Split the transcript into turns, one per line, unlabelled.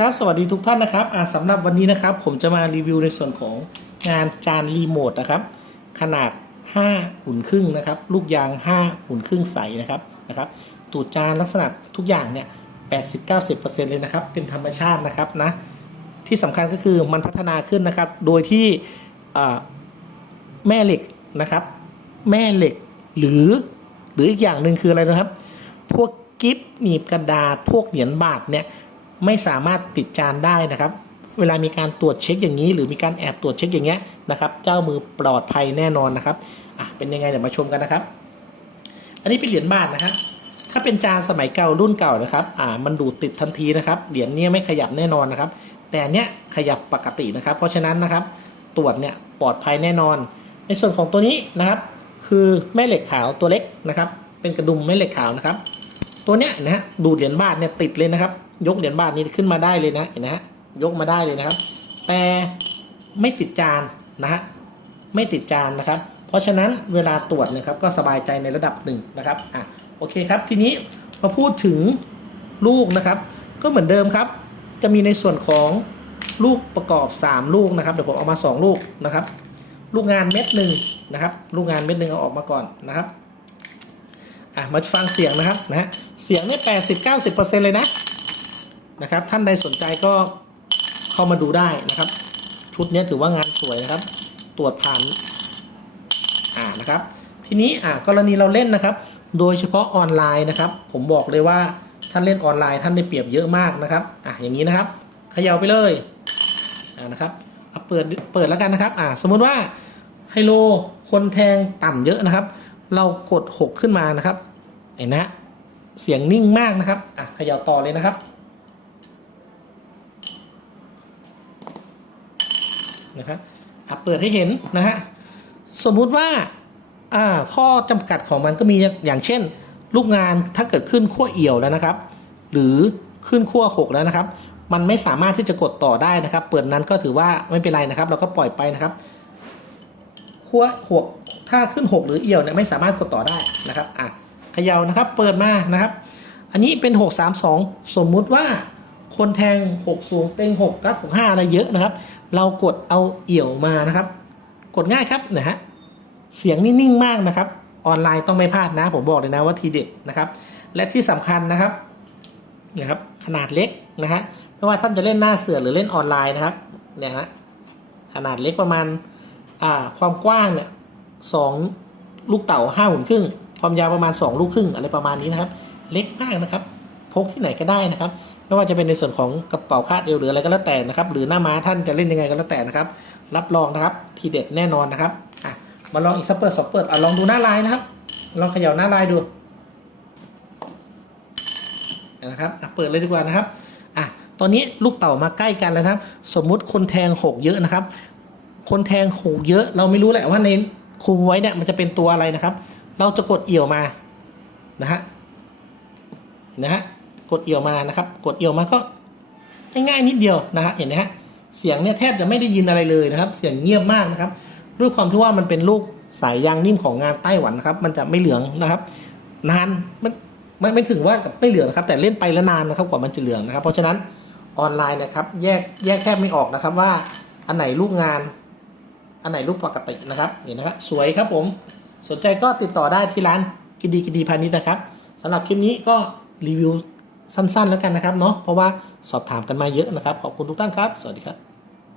ครับสวัสดีทุกท่านนะครับสำหรับวันนี้นะครับ ผมจะมารีวิวในส่วนของงานจานรีโมทนะครับ ขนาด 5 หุ่นครึ่งนะครับ ลูกยาง 5 หุ่นครึ่งใสนะครับนะครับ ตูดจานลักษณะทุกอย่างเนี่ย80-90%เลยนะครับ เป็นธรรมชาตินะครับนะที่สำคัญก็คือมันพัฒนาขึ้นนะครับ โดยที่แม่เหล็กนะครับ แม่เหล็กหรือหรืออีกอย่างหนึ่งคืออะไรนะครับ พวกกิฟหนีบกระดาษพวกเหรียญบาทเนี่ย ไม่สามารถติดจานได้นะครับ เวลามีการตรวจเช็คอย่างนี้ หรือมีการแอบตรวจเช็คอย่างเงี้ยนะครับเจ้ามือปลอดภัยแน่นอนนะครับอะเป็นยังไงเดี๋ยวมาชมกันนะครับ อันนี้เป็นเหรียญบาทนะครับถ้าเป็นจานสมัยเก่ารุ่นเก่านะครับ อ่า มันดูดติดทันทีนะครับ เหรียญเนี้ไม่ขยับแน่นอนนะครับ แต่เนี้ยขยับปกตินะครับ เพราะฉะนั้นนะครับ ตรวจเนี่ยปลอดภัยแน่นอน ในส่วนของตัวนี้นะครับ คือแม่เหล็กขาวตัวเล็กนะครับ เป็นกระดุมแม่เหล็กขาวนะครับ ตัวเนี้ยนะฮะดูดเหรียญบาทเนี่ยติดเลยนะครับ ยกเหรียญบาทนี้ขึ้นมาได้เลยนะเห็นนะฮะยกมาได้เลยนะครับ แต่ไม่ติดจานนะฮะไม่ติดจานนะครับ เพราะฉะนั้นเวลาตรวจนะครับก็สบายใจในระดับหนึ่งนะครับอะโอเคครับ ทีนี้มาพูดถึงลูกนะครับ ก็เหมือนเดิมครับ จะมีในส่วนของลูกประกอบ 3 ลูกนะครับเดี๋ยวผมเอามา 2 ลูกนะครับ ลูกงานเม็ดหนึ่งนะครับ ลูกงานเม็ดหนึ่งเอาออกมาก่อนนะครับอะมาฟังเสียงนะครับนะฮะเสียงนี่แปดสิบเก้าสิบเปอร์เซ็นต์เลยนะ นะครับ ท่านใดสนใจก็เข้ามาดูได้นะครับ ชุดนี้ถือว่างานสวยนะครับ ตรวจผ่านอ่านะครับ ทีนี้อ่ากรณีเราเล่นนะครับ โดยเฉพาะออนไลน์นะครับ ผมบอกเลยว่าท่านเล่นออนไลน์ท่านได้เปรียบเยอะมากนะครับอะอย่างนี้นะครับเขย่าไปเลยอ่านะครับเอาเปิดเปิดแล้วกันนะครับอ่าสมมุติว่าไฮโลคนแทงต่ำเยอะนะครับ เรากด 6 ขึ้นมานะครับเห็นนะเสียงนิ่งมากนะครับอะเขย่าต่อเลยนะครับ นะครับเปิดให้เห็นนะฮะสมมุติว่าข้อจำกัดของมันก็มีอย่างเช่น ลูกงานถ้าเกิดขึ้นขั้วเอี่ยวแล้วนะครับ หรือขึ้นขั้ว6แล้วนะครับ มันไม่สามารถที่จะกดต่อได้นะครับ เปิดนั้นก็ถือว่าไม่เป็นไรนะครับ เราก็ปล่อยไปนะครับขั้วหกถ้าขึ้น6หรือเอี่ยวเนี่ยไม่สามารถกดต่อได้นะครับอะเขย่านะครับ เปิดมานะครับ อันนี้เป็น6 3 2สมมุติว่า คนแทง6สูงเต็ง6กับ6 5อะไรเยอะนะครับ เรากดเอาเอี่ยวมานะครับ กดง่ายครับนะฮะเสียงนิ่งๆมากนะครับ ออนไลน์ต้องไม่พลาดนะ ผมบอกเลยนะว่าทีเด็ดนะครับ และที่สำคัญนะครับนะครับ ขนาดเล็กนะฮะไม่ว่าท่านจะเล่นหน้าเสือหรือเล่นออนไลน์นะครับเนี่ยฮะขนาดเล็กประมาณอ่าความกว้างเนี่ยสองลูกเต่าห้าหุ่นครึ่ง ความยาวประมาณสองลูกครึ่งอะไรประมาณนี้นะครับ เล็กมากนะครับ พกที่ไหนก็ได้นะครับ ไม่ว่าจะเป็นในส่วนของกระเป๋าคาดเอวหรืออะไรก็แล้วแต่นะครับ หรือหน้าม้าท่านจะเล่นยังไงก็แล้วแต่นะครับ รับรองนะครับทีเด็ดแน่นอนนะครับอะมาลองอีกสักเปิดสองเปิดอะลองดูหน้าลายนะครับ ลองเขย่าหน้าลายดูนะครับอะเปิดเลยดีกว่านะครับอะตอนนี้ลูกเต่ามาใกล้กันแล้วครับ สมมุติคนแทงหกเยอะนะครับ คนแทงหูเยอะ เราไม่รู้แหละว่าในคุมไว้เนี่ยมันจะเป็นตัวอะไรนะครับ เราจะกดเอี่ยวมานะฮะนะฮะ กดเอี่ยวมานะครับ กดเอี่ยวมาก็ง่ายๆนิดเดียวนะฮะเห็นไหมฮะเสียงเนี่ยแทบจะไม่ได้ยินอะไรเลยนะครับ เสียงเงียบมากนะครับด้วยความที่ว่ามันเป็นลูกสายยางนิ่มของงานไต้หวันนะครับ มันจะไม่เหลืองนะครับ นานมันมันไม่ถึงว่ากับไม่เหลืองนะครับ แต่เล่นไปแล้วนานนะครับกว่ามันจะเหลืองนะครับ เพราะฉะนั้นออนไลน์นะครับ แยกแยกแทบไม่ออกนะครับว่าอันไหนลูกงาน อันไหนรูปปกตินะครับเห็นนะครับสวยครับผม สนใจก็ติดต่อได้ที่ร้านกินดีกินดีพาณิชย์นะครับสำหรับคลิปนี้ก็รีวิว สั้นๆ แล้วกันนะครับเนาะเพราะว่าสอบถามกันมาเยอะนะครับ ขอบคุณทุกท่านครับ สวัสดีครับ